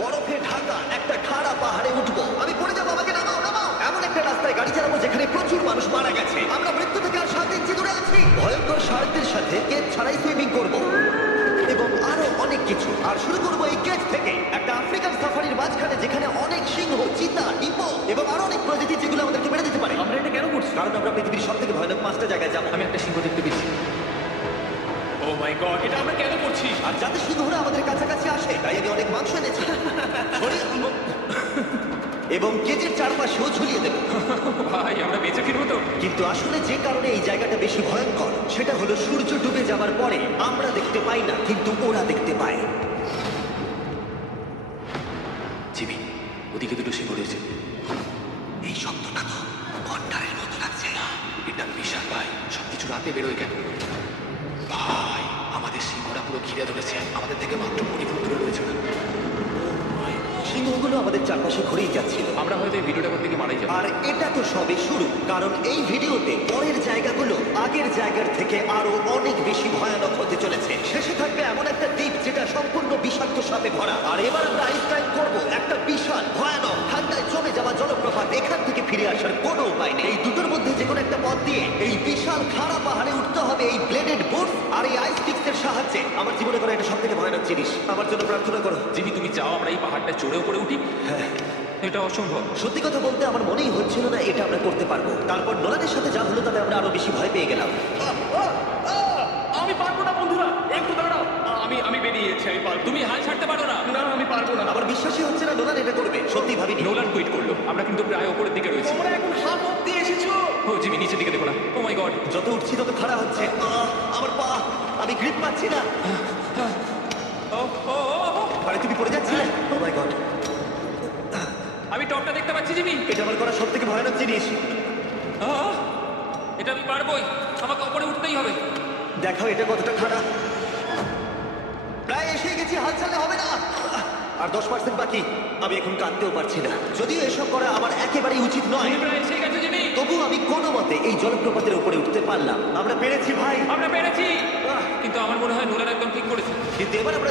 বরফে ঢাকা একটা খাড়া পাহাড়ে উঠবো। আমি পড়ে যাবো, আমাকে নামাও নামাও। এমন একটা রাস্তায় গাড়ি চালাবো যেখানে প্রচুর মানুষ মারা গেছে। আমরা মৃত্যু থেকে আর 7 ইঞ্চি দূরে আছি। ভয়ঙ্কর শার্কদের সাথে কেজ ছাড়াই সুইমিং করবো এবং আরো অনেক কিছু। আর শুরু করবো এই কেজ থেকে একটা আফ্রিকান সাফারির মাঝখানে, যেখানে অনেক সিংহ, চিতা, হিপো এবং আরো অনেক প্রজাতি যেগুলো আমাদেরকে মেরে দিতে পারে। আমরা এটা কেন করছি? কারণ আমরা পৃথিবীর সব থেকে ভয়ানক 5টা জায়গায় যাবো। আমি একটা সিংহ দেখতে পেয়েছি। ও মাই গড, এটা আমরা কেন করছি? আর যাতে সিংহরা আমাদের কাছাকাছি আসে তাই আমি অনেক মাংস এনেছি। এবং কেজের চারপাশেও ঝুলিয়ে দেবো। ভাই, আমরা বেঁচে ফিরবো তো? কিন্তু আসলে যে কারণে এই জায়গাটা বেশি ভয়ঙ্কর সেটা হলো সূর্য ডুবে যাবার পরে আমরা দেখতে পাই না, কিন্তু ওরা দেখতে পায়। জিমি, ওদিকে দুটো সিংহ রয়েছে। এই শব্দটা তো ঘন্টারের মতো লাগছে। না, এটা বিশাল ভাই। সবকিছু রাতে বেরোয় কেন? ভাই, আমাদের সিংহরা পুরো ঘিরে ধরেছে। আমাদের থেকে মাত্র 20 ফুট দূরে রয়েছে না। সিংহগুলো আমাদের চারপাশে ঘুরেই যাচ্ছিল। আমরা হয়তো এই ভিডিওটা করতে গিয়ে মারাই যাবো। আর এটা তো সবে শুরু, কারণ এই ভিডিওতে পরের জায়গাগুলো আগের জায়গার থেকে আরো অনেক বেশি ভয়ানক হতে চলেছে। শেষে থাকবে এমন একটা দ্বীপ যেটা সম্পূর্ণ বিষাক্ত সাপে ভরা। আর এবার আমরা আইস ক্লাইম্ব করবো একটা বিশাল ভয়ানক ঠান্ডায় জমে যাওয়া জলপ্রপাত। এখান থেকে ফিরে আসার কোনো উপায় নেই। এই দুটোর মধ্যে যে কোনো একটা পথ দিয়ে এই বিশাল খাড়া পাহাড়ে উঠতে হবে এই ব্লেডেড বুটস আর এই আইস পিক্সের সাহায্যে। আমার জীবনে করা এটা সব থেকে ভয়ানক জিনিস। আমার জন্য প্রার্থনা করো। জিমি, তুমি চাও আমরা এই পাহাড়টা চড়ে উপরে উঠি? হ্যাঁ, এটা অসম্ভব। সত্যি কথা বলতে আমার মনেই হচ্ছিল না এটা আমরা করতে পারবো। তারপর নোলানের সাথে যা হলো তাতে আমরা আরো বেশি ভয় পেয়ে গেলাম। আমি পারবো না বন্ধুরা, একটু দাঁড়াও। আমি বেরিয়ে যাচ্ছি, আমি পারবো। তুমি হাল ছাড়তে পারো না। না, আমি পারবো না। আমার বিশ্বাসই হচ্ছে না নোলান এটা করবে। সত্যি ভাবিনি। নোলান কুইট করলো। আমরা কিন্তু প্রায় উপরের দিকে রয়েছি। তোমরা এখন হাফ অব্দি এসেছো। ও জিমি, নিচের দিকে দেখো না। ও মাই গড। যত উঠছি তত খাড়া হচ্ছে। আমার পা, আমি গ্রিপ পাচ্ছি না। ও ও ও, আরে তুমি পড়ে যাচ্ছিলে। ও মাই গড, আমি টপটা দেখতে পাচ্ছি জিমি। এটা আমার করা সব থেকে ভয়ানক জিনিস। আহ, এটা আমি পারবোই। আমাকে উপরে উঠতেই হবে। দেখাও এটা কতটা খাড়া। প্রায় এসে গেছি, হাল ছাড়লে হবে না। আর 10% বাকি। আমি এখন কাঁদতেও পারছি না, যদিও এসব করা আমার একেবারেই উচিত নয়। তুমি প্রায় এসে গেছো জিমি। তবু আমি কোনো মতে এই জলপ্রপাতের উপরে উঠতে পারলাম। আমরা পেরেছি ভাই। আমরা পেরেছি। আহ, কিন্তু আমার মনে হয় নোলান একদম ঠিক করেছে। কিন্তু এবার আমরা